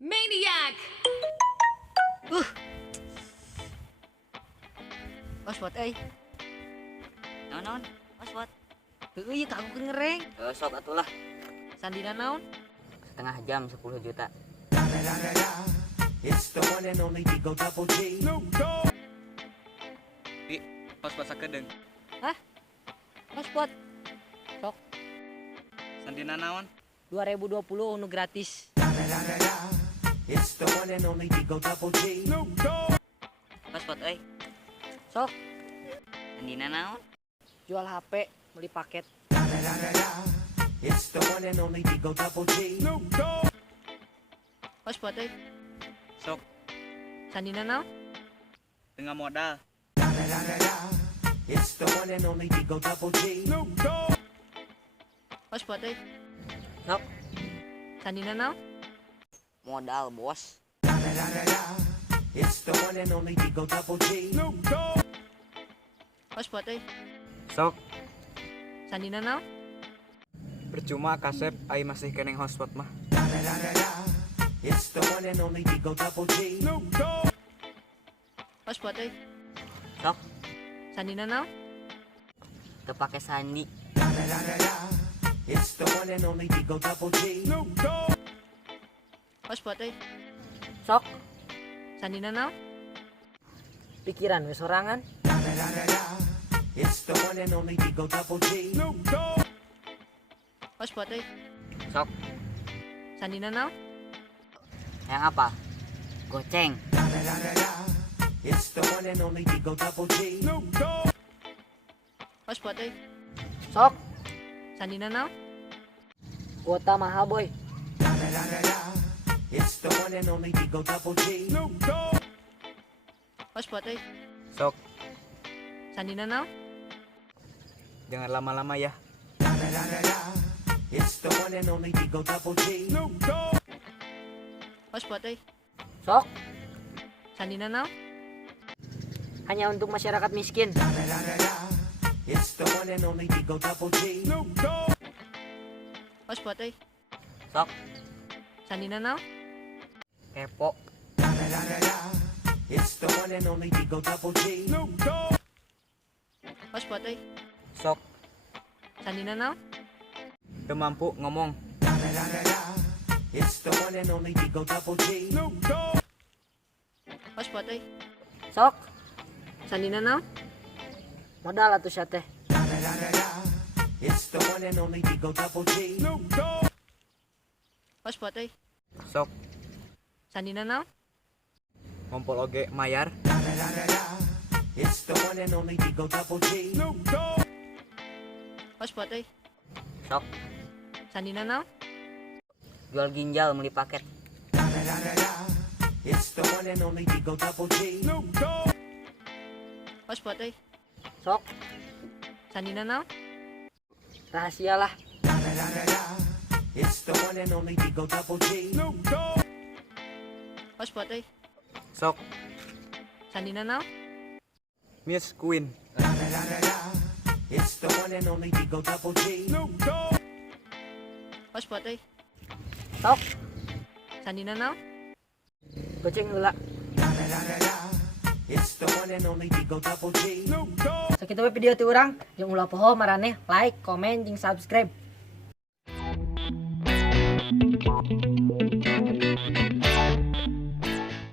Maniac! Oswat euy. Naon? Oswat. Heueuh ieu kagok ngereng. Sok atulah. Sandina naon? Setengah jam 10 juta. It's the one and only Digo Double G. Oswat sakedeung. Oswat sok Sandina naon? 2020 nu gratis. It's the one and only Digo Double G. Oswat euy. Sok Andina naon? jual HP, beli paket. It's the one and only Digo Double G. Oswat euy. Sok Sandina naon? tengah modal. It's the one and only Digo Double G. Oswat euy. Sok Sandina naon? modal bos. It's the one and only Digo Double G. Oswat euy. Sok Sandina naon? percuma kasep ai masih keneng hotspot mah. It's the one and only Digo Double G. Oswat euy. Sok Sandina naon? teu pake sandi. It's the one and only Digo Double G. Oswat euy. Sok Sandina naon? pikiran we sorangan. It's the one and only Digo Double G. Oswat euy. Sok Sandina naon? yang apa? Goceng. It's the one and only Digo Double G. Oswat euy. Sok Sandina naon? kuota mahal boy. It's the one and only Digo Double G. Oswat euy. Sok Sandina naon? jangan lama-lama ya. It's the one and only Digo Double G. Oswat euy. Sok Sandina naon? hanya untuk masyarakat miskin. It's the one and only Digo Double G. Oswat euy. Sok Sandina naon? kepo. It's the one and only Digo Double G. Oswat euy. Sok Sandina naon? teu mampu ngomong. It's the one and only Digo Double G. Oswat euy. Sok Sandina naon? modal atuh sia teh. It's the one and only Digo Double G. Oswat euy. Sok Sandina naon? ngompol oge mayar. It's the one and only Digo Double G. Oswat euy. Sok Sandina naon? jual ginjal beli paket. It's the one and only Digo Double G. Oswat euy. Sok Sandina naon? rahasia lah. It's the one and only Digo Double G. Oswat euy. Sok Sandina naon? Miss Queen. It's the one and only Digo Double G. Oswat euy. Sok Sandina naon? goceng heula. It's the one and only Digo Double G. Sakitu we video ti urang jeung ulah poho maraneh like, komen jeung subscribe.